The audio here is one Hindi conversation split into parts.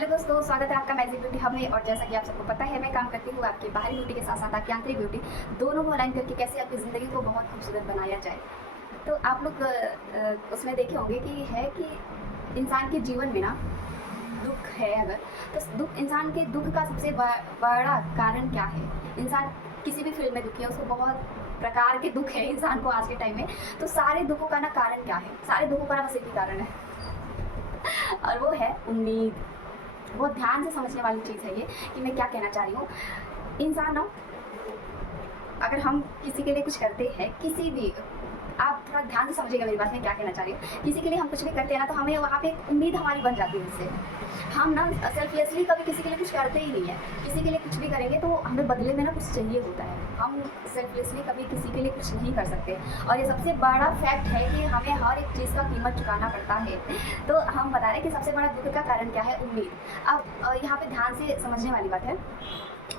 हेलो दोस्तों, स्वागत है आपका मैजिक ब्यूटी हब में। और जैसा कि आप सबको पता है, मैं काम करती हूँ आपकी बाहरी ब्यूटी के साथ साथ आपकी आंतरिक ब्यूटी दोनों को अलाइन करके कैसे आपकी ज़िंदगी को बहुत खूबसूरत बनाया जाए। तो आप लोग उसमें देखे होंगे कि है कि इंसान के जीवन में ना दुख है अगर, तो दुख इंसान के दुख का सबसे बड़ा कारण क्या है। इंसान किसी भी फील्ड में दुखी है, उसको बहुत प्रकार के दुख है इंसान को आज के टाइम में। तो सारे दुखों का ना कारण क्या है, सारे दुखों का ना बस एक ही कारण है और वो है उम्मीद। बहुत ध्यान से समझने वाली चीज़ है ये कि मैं क्या कहना चाह रही हूँ। इंसान ना, अगर हम किसी के लिए कुछ करते हैं, किसी भी, आप थोड़ा ध्यान से समझिएगा मेरी बात, मैं क्या कहना चाह रही हूँ। किसी के लिए हम कुछ भी करते हैं ना, तो हमें वहाँ पे एक उम्मीद हमारी बन जाती है उससे। हम ना सेल्फलेसली कभी किसी के लिए कुछ करते ही नहीं है। किसी के लिए कुछ भी करेंगे तो हमें बदले में ना कुछ चाहिए होता है। हम सेल्फलेसली कभी किसी के लिए कुछ नहीं कर सकते और ये सबसे बड़ा फैक्ट है कि हमें हर एक चीज़ का कीमत चुकाना पड़ता है। तो हम बता रहे हैं कि सबसे बड़ा दुख का कारण क्या है, उम्मीद। अब यहाँ पे ध्यान से समझने वाली बात है।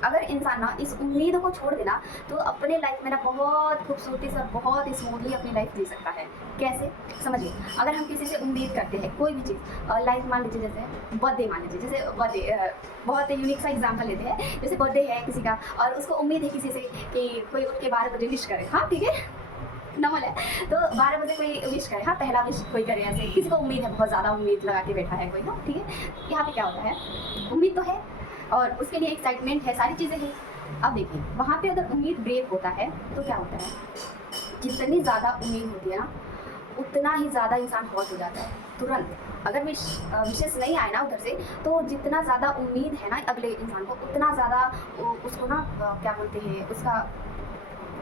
अगर इंसान ना इस उम्मीद को छोड़ देना तो अपने लाइफ में ना बहुत खूबसूरती से और बहुत स्मूथली अपनी लाइफ जी सकता है। कैसे, समझिए। अगर हम किसी से उम्मीद करते हैं कोई भी चीज़, लाइफ मान लीजिए, जैसे बर्थडे मान लीजिए, जैसे बर्थडे बहुत यूनिक सा एग्जांपल लेते हैं। जैसे बर्थडे है किसी का और उसको उम्मीद है किसी से कि कोई उठ के 12 बजे विश करे। हाँ ठीक है, नॉर्मल है। तो 12 बजे कोई विश करे, हाँ पहला विश कोई करे, ऐसे किसी को उम्मीद है, बहुत ज़्यादा उम्मीद लगा के बैठा है कोई। हाँ ठीक है, यहाँ पे क्या होता है, उम्मीद तो है और उसके लिए एक्साइटमेंट है, सारी चीज़ें हैं। अब देखिए, वहाँ पे अगर उम्मीद ब्रेक होता है तो क्या होता है, जितनी ज़्यादा उम्मीद होती है ना, उतना ही ज़्यादा इंसान हॉट हो जाता है तुरंत। अगर विशेष नहीं आए ना उधर से, तो जितना ज़्यादा उम्मीद है ना अगले इंसान को, उतना ज़्यादा उसको ना क्या बोलते हैं, उसका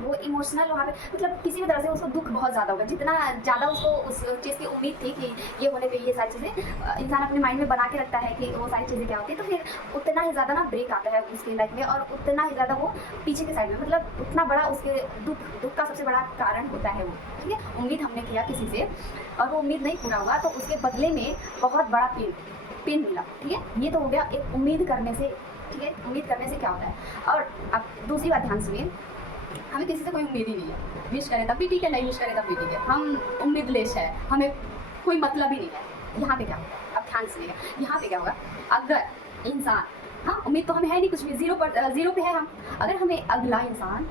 वो इमोशनल वहाँ पे, मतलब किसी भी तरह से उसको दुख बहुत ज़्यादा होगा। जितना ज़्यादा उसको उस चीज़ की उम्मीद थी कि ये होने पे ये सारी चीज़ें इंसान अपने माइंड में बना के रखता है कि वो सारी चीज़ें क्या होती है, तो फिर उतना ही ज़्यादा ना ब्रेक आता है उसकी लाइफ में और उतना ही ज़्यादा वो पीछे के साइड में, मतलब उतना बड़ा उसके दुख का सबसे बड़ा कारण होता है वो। ठीक है, उम्मीद हमने किया किसी से और वो उम्मीद नहीं पूरा हुआ तो उसके बदले में बहुत बड़ा पेन मिला। ठीक है, ये तो हो गया एक उम्मीद करने से। ठीक है, उम्मीद करने से क्या होता है। और अब दूसरी बात ध्यान सुनिए, हमें किसी से कोई उम्मीद ही नहीं है। विश करें तब भी ठीक है, नहीं विश करें तब भी ठीक है, हम उम्मीदलेस है, हमें कोई मतलब ही नहीं है। यहाँ पे क्या होगा, अब ध्यान सुनिएगा, यहाँ पे क्या होगा। अगर इंसान, हाँ उम्मीद तो हमें है नहीं कुछ भी, जीरो पे है हम। अगर हमें अगला इंसान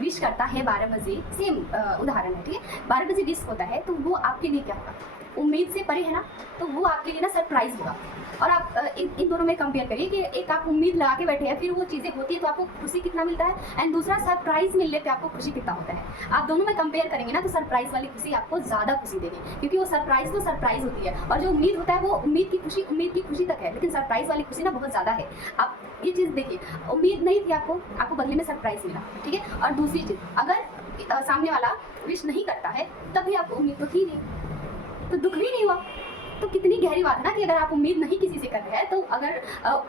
विश करता है 12 बजे, सेम उदाहरण है, ठीक है, 12 बजे विश होता है, तो वो आपके लिए क्या होगा, उम्मीद से परे है ना, तो वो आपके लिए ना सरप्राइज होगा। और आप इन दोनों में कंपेयर करिए कि एक आप उम्मीद लगा के बैठे हैं, फिर वो चीज़ें होती है तो आपको खुशी कितना मिलता है, एंड दूसरा सरप्राइज मिलने पे आपको खुशी कितना होता है। आप दोनों में कंपेयर करेंगे ना तो सरप्राइज वाली खुशी आपको ज़्यादा खुशी देगी, क्योंकि वो सरप्राइज तो सरप्राइज होती है और जो उम्मीद होता है वो उम्मीद की खुशी तक है, लेकिन सरप्राइज वाली खुशी ना बहुत ज़्यादा है। आप ये चीज़ देखिए, उम्मीद नहीं थी आपको बदले में सरप्राइज मिला। ठीक है, और दूसरी चीज़, अगर सामने वाला विश नहीं करता है तब भी आपको उम्मीद तो थी नहीं, तो दुख भी नहीं हुआ। तो कितनी गहरी बात है ना कि अगर आप उम्मीद नहीं किसी से कर रहे हैं तो अगर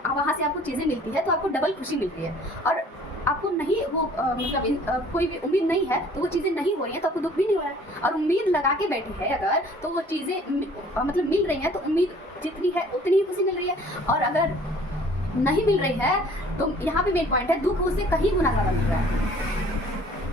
वहाँ से आपको चीज़ें मिलती है तो आपको डबल खुशी मिलती है। और आपको नहीं वो मतलब कोई भी उम्मीद नहीं है तो वो चीज़ें नहीं हो रही हैं तो आपको दुख भी नहीं हो रहा है। और उम्मीद लगा के बैठे हैं अगर, तो वो चीज़ें मतलब मिल रही हैं तो उम्मीद जितनी है उतनी ही खुशी मिल रही है। और अगर नहीं मिल रही है तो यहाँ पे मेन पॉइंट है, दुख उससे कहीं गुना ज़्यादा मिल रहा है।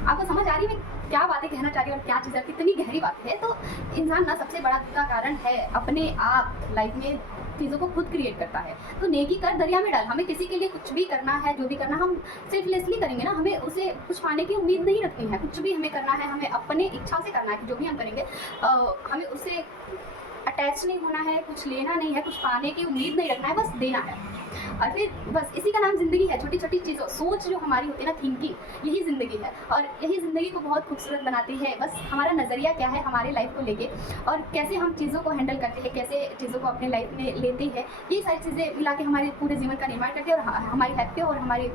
आपको समझ आ रही है मैं क्या बातें कहना चाह रही हूँ और क्या चीज़ है, कितनी गहरी बात है। तो इंसान ना सबसे बड़ा दुख का कारण है अपने आप लाइफ में चीज़ों को खुद क्रिएट करता है। तो नेकी कर दरिया में डाल, हमें किसी के लिए कुछ भी करना है, जो भी करना हम सेल्फलेसली करेंगे ना, हमें उसे कुछ पाने की उम्मीद नहीं रखनी है। कुछ भी हमें करना है, हमें अपने इच्छा से करना है कि जो भी हम करेंगे हमें उससे अटैच नहीं होना है, कुछ लेना नहीं है, कुछ पाने की उम्मीद नहीं रखना है, बस देना है। और फिर बस इसी का नाम ज़िंदगी है। छोटी छोटी चीज़ों, सोच जो हमारी होती है ना, थिंकिंग, यही ज़िंदगी है और यही ज़िंदगी को बहुत खूबसूरत बनाती है। बस हमारा नज़रिया क्या है हमारे लाइफ को लेके और कैसे हम चीज़ों को हैंडल करते हैं, कैसे चीज़ों को अपने लाइफ में लेते हैं, ये सारी चीज़ें मिला के हमारे पूरे जीवन का निर्माण करती है और हमारी हैप्पी और हमारी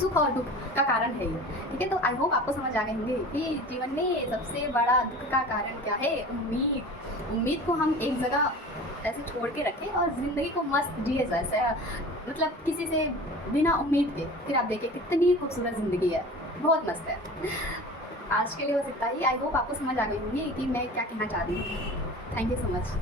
सुख और दुख का कारण है ये। ठीक है, तो आई होप आपको समझ आ गए होंगे कि जीवन में सबसे बड़ा दुख का कारण क्या है, उम्मीद को हम एक जगह ऐसे छोड़ के रखें और ज़िंदगी को मस्त जिए, जैसे मतलब किसी से बिना उम्मीद के, फिर आप देखिए कितनी खूबसूरत ज़िंदगी है, बहुत मस्त है। आज के लिए बस इतना ही। आई होप आपको समझ आ गई होंगी कि मैं क्या कहना चाह रही हूँ। Thank you so much.